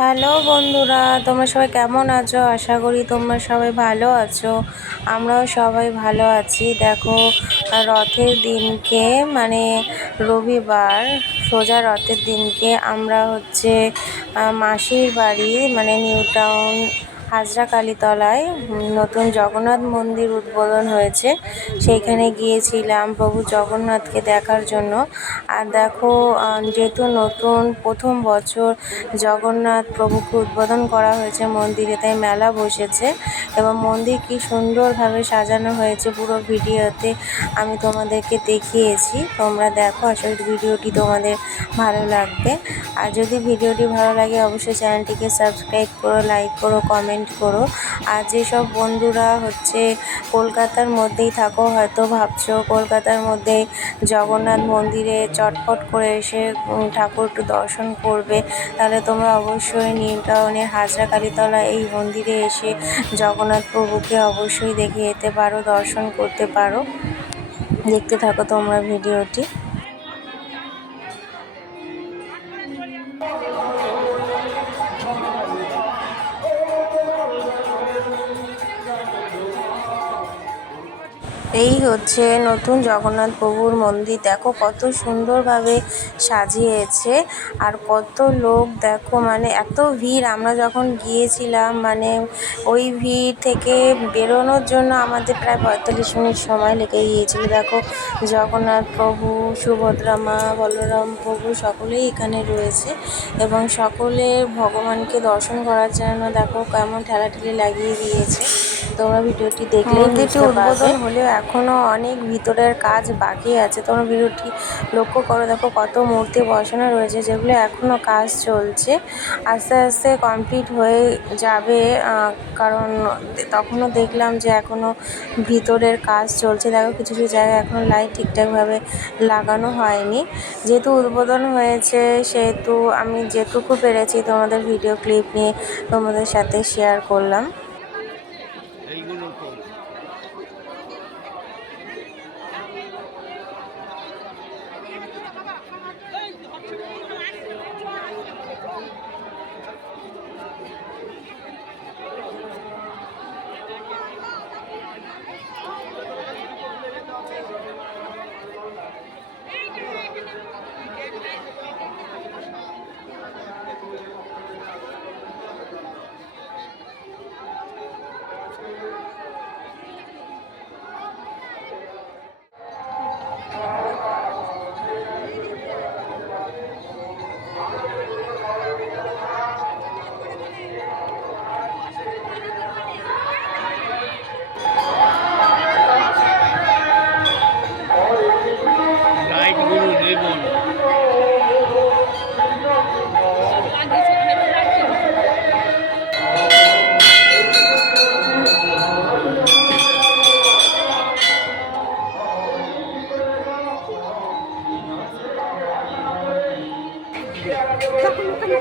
Hello বন্ধুরা, তোমরা সবাই কেমন আছো? আশা করি তোমরা সবাই ভালো আছো। আমরাও সবাই ভালো আছি। দেখো, রথের দিনকে মানে রবিবার, সোজা রথের দিনকে আমরা মাসির বাড়ি মানে নিউ টাউন হাজরা কালীতলায় নতুন জগন্নাথ মন্দির উদ্বোধন হয়েছে, সেইখানে গিয়েছিলাম প্রভু জগন্নাথকে দেখার জন্য। আর দেখো, যেহেতু নতুন প্রথম বছর জগন্নাথ প্রভুকে উদ্বোধন করা হয়েছে মন্দিরে, তাই মেলা বসেছে এবং মন্দির কি সুন্দরভাবে সাজানো হয়েছে পুরো ভিডিওতে আমি তোমাদেরকে দেখিয়েছি। তোমরা দেখো, আশা করি ভিডিওটি তোমাদের ভালো লাগবে। আর যদি ভিডিওটি ভালো লাগে অবশ্যই চ্যানেলটিকে সাবস্ক্রাইব করো, লাইক করো, কমেন্ট করো। আর যেসব বন্ধুরা কলকাতার মধ্যেই থাকো, হয়তো ভাবছো কলকাতার মধ্যে জগন্নাথ মন্দিরে চটপট করে এসে ঠাকুর একটু দর্শন করবে, তাহলে তোমরা অবশ্যই নিউ টাউনের হাজরা কালীতলা এই মন্দিরে এসে জগন্নাথ প্রভুকে অবশ্যই দেখে যেতে পারো, দর্শন করতে পারো। দেখতে থাকো তোমরা ভিডিওটি। এই হচ্ছে নতুন জগন্নাথ প্রভুর মন্দির। দেখো কত সুন্দরভাবে সাজিয়েছে আর কত লোক, দেখো মানে এত ভিড়। আমরা যখন গিয়েছিলাম মানে ওই ভিড় থেকে বেরোনোর জন্য আমাদের প্রায় 45 মিনিট সময় লেগে গিয়েছিল। দেখো, জগন্নাথ প্রভু, সুভদ্রা মা, বলরাম প্রভু সকলেই এখানে রয়েছে এবং সকলে ভগবানকে দর্শন করার জন্য দেখো কেমন ঠেলাঠেলি লাগিয়ে দিয়েছে। তোমরা ভিডিওটি দেখলে মন্দিরটি উদ্বোধন হলেও এখনও অনেক ভিতরের কাজ বাকি আছে। তোমরা ভিডিওটি লক্ষ্য করো, দেখো কত মূর্তি বসানো রয়েছে যেগুলো এখনও কাজ চলছে। আস্তে আস্তে কমপ্লিট হয়ে যাবে, কারণ তখনও দেখলাম যে এখনও ভিতরের কাজ চলছে। দেখো, কিছু কিছু জায়গায় এখনও লাইট ঠিকঠাকভাবে লাগানো হয়নি। যেহেতু উদ্বোধন হয়েছে সেহেতু আমি যেটুকু পেরেছি তোমাদের ভিডিও ক্লিপ নিয়ে তোমাদের সাথে শেয়ার করলাম।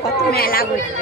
কত মেলা বসবে।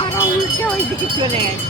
আমরা উল্টে ওই দিকে চলে গেছি।